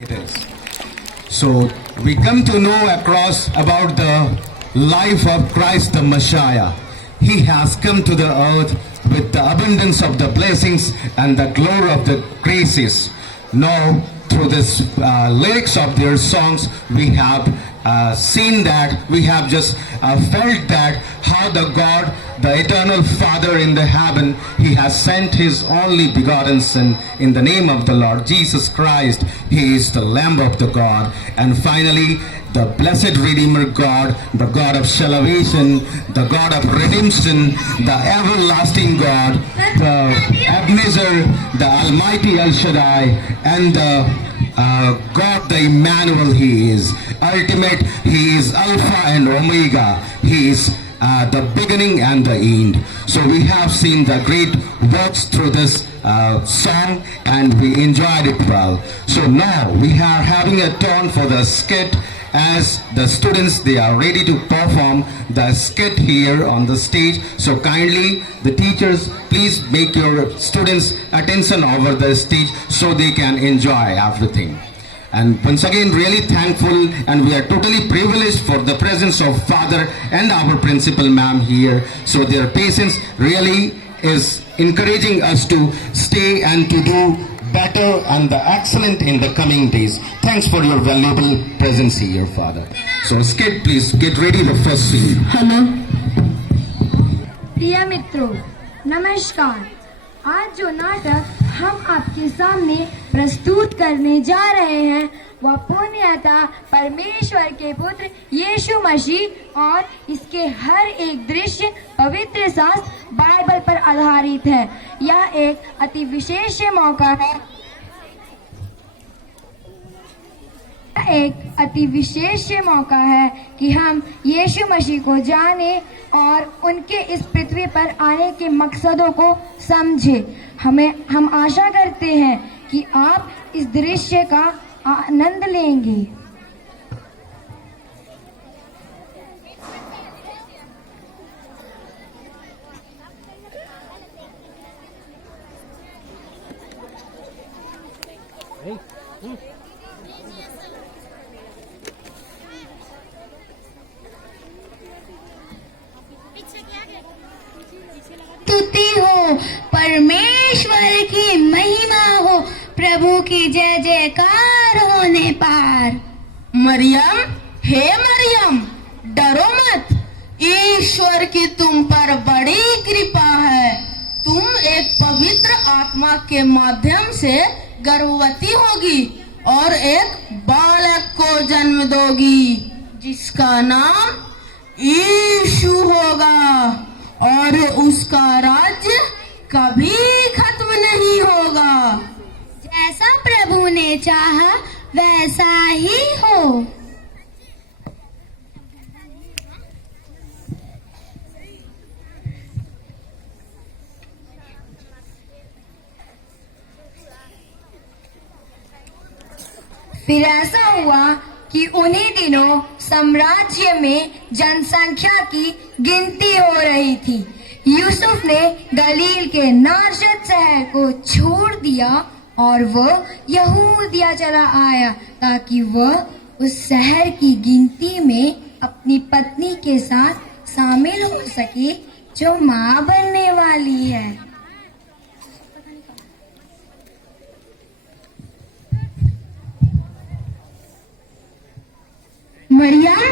It is. So we come to know across about the life of Christ the Messiah. He has come to the earth with the abundance of the blessings and the glory of the graces. Now, through this lyrics of their songs, we have seen that, we have just felt that how the God, the eternal Father in the heaven, He has sent His only begotten Son in the name of the Lord Jesus Christ. He is the Lamb of the God. And finally, the blessed Redeemer God, the God of salvation, the God of redemption, the everlasting God, the Ebenezer, the Almighty El Shaddai, and the God, the Emmanuel. He is ultimate. He is Alpha and Omega. He is the beginning and the end. So we have seen the great works through this song, and we enjoyed it well. So now we are having a turn for the skit. As the students, they are ready to perform the skit here on the stage. So kindly, the teachers, please make your students' attention over the stage so they can enjoy everything. And once again, really thankful, and we are totally privileged for the presence of Father and our principal ma'am here. So their patience really is encouraging us to stay and to do better and the excellent in the coming days. Thanks for your valuable presence here, Father. So skit, please get ready the first scene. Hello प्रिय मित्रों, नमस्कार। आज जो नाटक हम आपके सामने प्रस्तुत करने जा रहे हैं वह पूर्णतः परमेश्वर के पुत्र यीशु मसीह और इसके हर एक दृश्य पवित्र शास्त्र बाइबल पर आधारित है। यह एक अति विशेष मौका है। एक अति विशेष मौका है कि हम यीशु मसीह को जाने और उनके इस पृथ्वी पर आने के मकसदों को समझें। हम आशा करते हैं कि आप इस दृश्य का आनंद लेंगे। स्तुति हो, परमेश्वर की महिमा हो, प्रभु की जय जयकार होने पार। मरियम, हे मरियम, डरो मत, ईश्वर की तुम पर बड़ी कृपा है। तुम एक पवित्र आत्मा के माध्यम से गर्भवती होगी और एक बालक को जन्म दोगी जिसका नाम यीशु होगा और उसका राज्य कभी खत्म नहीं होगा। जैसा प्रभु ने चाहा वैसा ही हो। फिर ऐसा हुआ कि उन्हीं दिनों साम्राज्य में जनसंख्या की गिनती हो रही थी। यूसुफ ने गलील के नासरत शहर को छोड़ दिया और वह यहूदिया चला आया ताकि वह उस शहर की गिनती में अपनी पत्नी के साथ शामिल हो सके जो मां बनने वाली है। मरियम,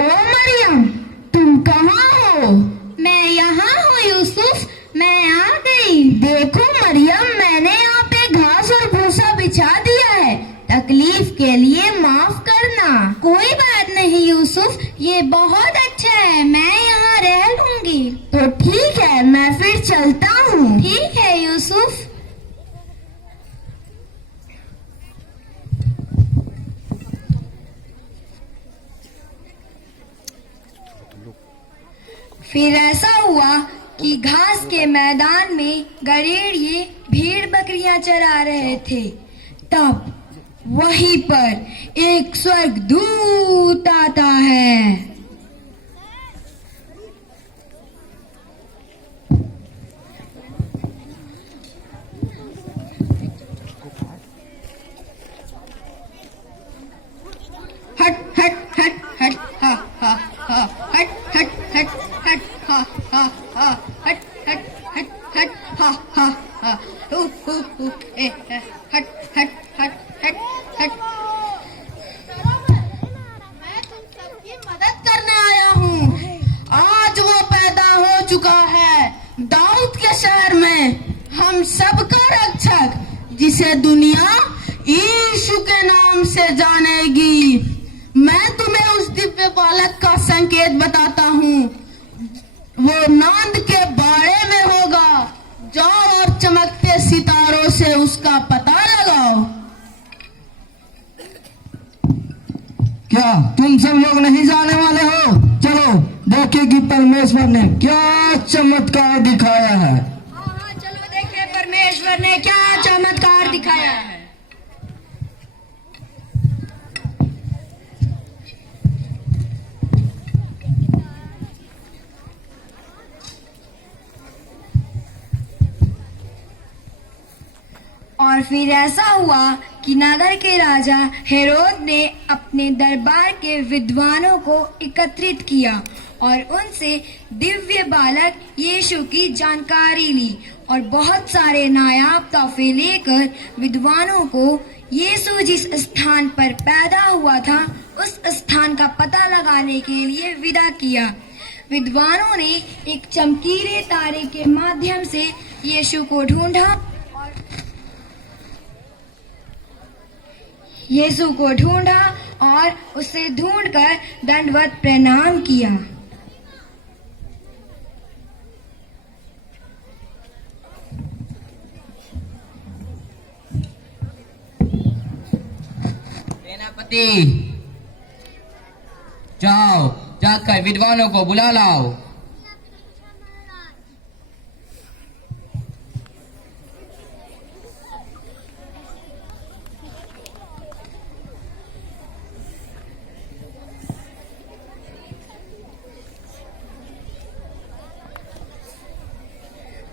ओ मरियम, तुम कहाँ हो? मैं यहाँ हूँ यूसुफ, मैं आ गई। देखो मरियम, मैंने यहाँ पे घास और भूसा बिछा दिया है। तकलीफ के लिए माफ करना। कोई बात नहीं यूसुफ, ये बहुत अच्छा है, मैं यहाँ रह लूंगी। तो ठीक है, मैं फिर चलता हूँ। ठीक है यूसुफ। फिर ऐसा हुआ कि घास के मैदान में गड़ेड़िए भेड़ बकरियां चरा रहे थे। तब वहीं पर एक स्वर्गदूत आता है। मैं तुम सबकी मदद करने आया हूँ। आज वो पैदा हो चुका है दाऊद के शहर में, हम सबका रक्षक, जिसे दुनिया यीशु के नाम से जानेगी। मैं तुम्हें उस दिव्य बालक का संकेत बताता हूँ। वो नांद के बाड़े में होगा। जाओ और चमकते सितारों से उसका पता लगाओ। क्या तुम सब लोग नहीं जाने वाले हो? चलो देखिए कि परमेश्वर ने क्या चमत्कार दिखाया है। हाँ, चलो देखें परमेश्वर ने क्या चमत्कार दिखाया है। और फिर ऐसा हुआ कि नगर के राजा हेरोद ने अपने दरबार के विद्वानों को एकत्रित किया और उनसे दिव्य बालक यीशु की जानकारी ली और बहुत सारे नायाब तोहफे लेकर विद्वानों को यीशु जिस स्थान पर पैदा हुआ था उस स्थान का पता लगाने के लिए विदा किया। विद्वानों ने एक चमकीले तारे के माध्यम से यीशु को ढूंढा और उसे ढूंढकर दंडवत प्रणाम किया। सेनापति, जाओ जाकर विद्वानों को बुला लाओ।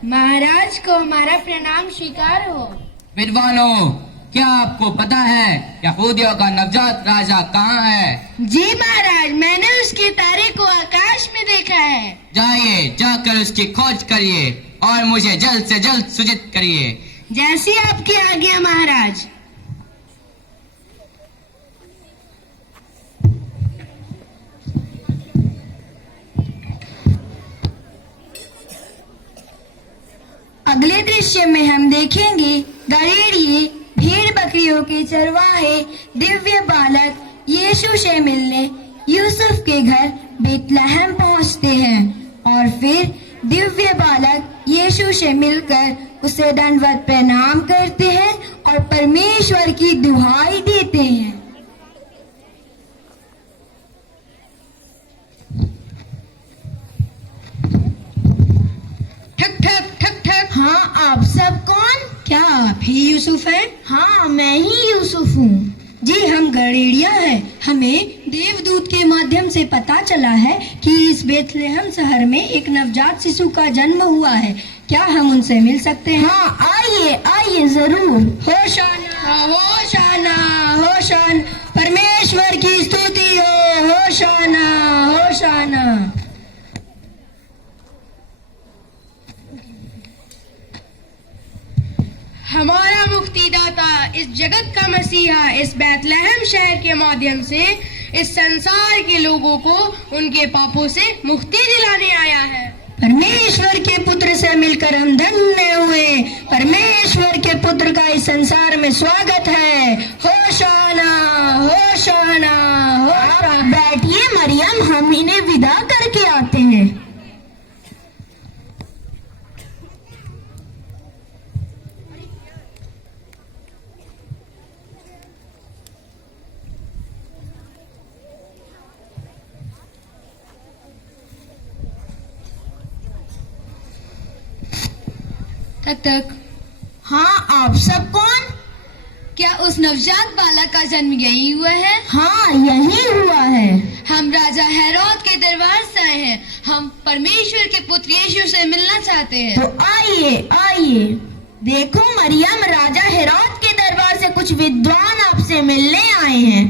महाराज को हमारा प्रणाम स्वीकार हो। विद्वानों, क्या आपको पता है यहूदियों का नवजात राजा कहाँ है? जी महाराज, मैंने उसके तारे को आकाश में देखा है। जाइए, जाकर उसकी खोज करिए और मुझे जल्द से जल्द सूचित करिए। जैसी आपकी आज्ञा महाराज। अगले दृश्य में हम देखेंगे गड़ेड़िए, भेड़ बकरियों के चरवाहे दिव्य बालक यीशु से मिलने यूसुफ के घर बेतलहम पहुंचते हैं और फिर दिव्य बालक यीशु से मिलकर उसे दंडवत प्रणाम करते हैं और परमेश्वर की दुहाई देते हैं। ठक ठक ठक ठक। हाँ, आप सब कौन? क्या आप ही यूसुफ हैं? हाँ, मैं ही यूसुफ हूँ। जी, हम गड़ेड़िया हैं। हमें देवदूत के माध्यम से पता चला है कि इस बेथलेहम शहर में एक नवजात शिशु का जन्म हुआ है। क्या हम उनसे मिल सकते हैं? हाँ, आइए आइए जरूर। होशाना होशाना होशाना, परमेश्वर की स्तुति हो। होशाना होशाना। हमारा मुक्तिदाता, इस जगत का मसीहा इस बेथलेहम शहर के माध्यम से इस संसार के लोगों को उनके पापों से मुक्ति दिलाने आया है। परमेश्वर के पुत्र से मिलकर हम धन्य हुए। परमेश्वर के पुत्र का इस संसार में स्वागत है। होशाना होशाना होशाना। बैठिए मरियम, हम इन्हें विदा करके आते हैं। तक तक। हाँ, आप सब कौन? क्या उस नवजात बालक का जन्म यही हुआ है? हाँ, यही हुआ है। हम राजा हेरोद के दरबार से आए हैं। हम परमेश्वर के पुत्र यीशु से मिलना चाहते हैं। तो आइए आइए। देखो मरियम, राजा हेरोद के दरबार से कुछ विद्वान आपसे मिलने आए हैं।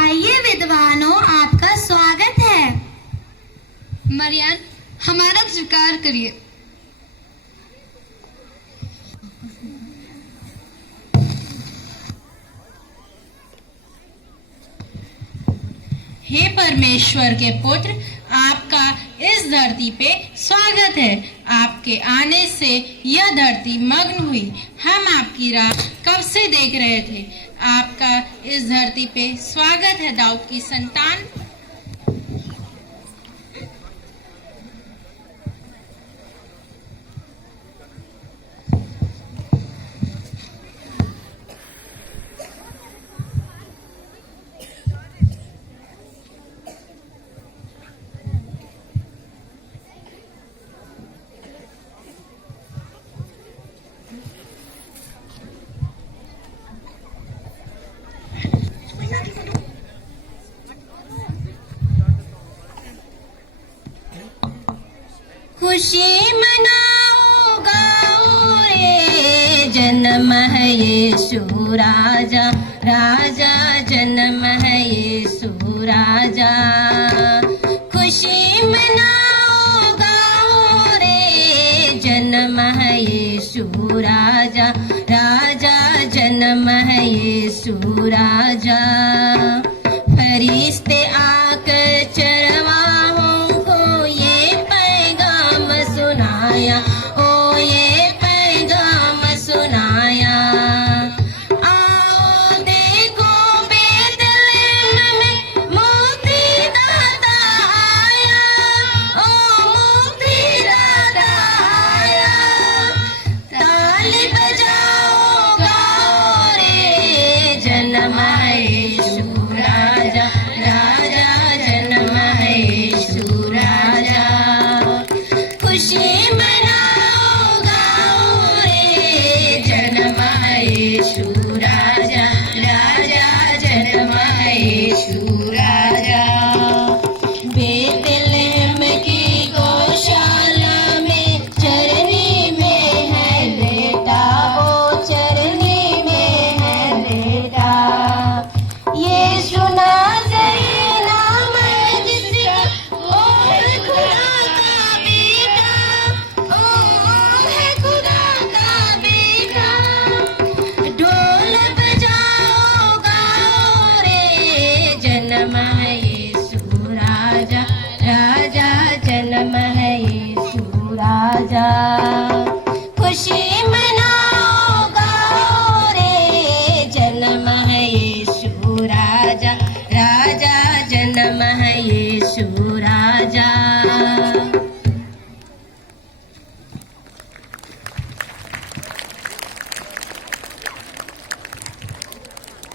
आइए विद्वानों, आपका स्वागत है। मरियम, हमारा स्वीकार करिए। हे परमेश्वर के पुत्र, आपका इस धरती पे स्वागत है। आपके आने से यह धरती मग्न हुई। हम आपकी राह कब से देख रहे थे। आपका इस धरती पे स्वागत है दाऊद की संतान। खुशी मनाओ गाओ रे, जन्म है यीशु राजा, राजा जन्म है यीशु राजा। खुशी मनाओ गाओ रे, जन्म है यीशु राजा, राजा जन्म है यीशु राजा। फरिश्ते आकर चरवाहों को ये पैगाम सुनाया, ओ ये पैगाम सुनाया। आओ देखो बेतलेहम में मुक्तिदाता आया, ओ मुक्तिदाता आया। ताली बजाओ गाओ रे, जन्म है यीशु राजा, राजा जन्म है यीशु राजा। खुशी मनाओ गाओ रे, जन्म है यीशु राजा, राजा जन्म है यीशु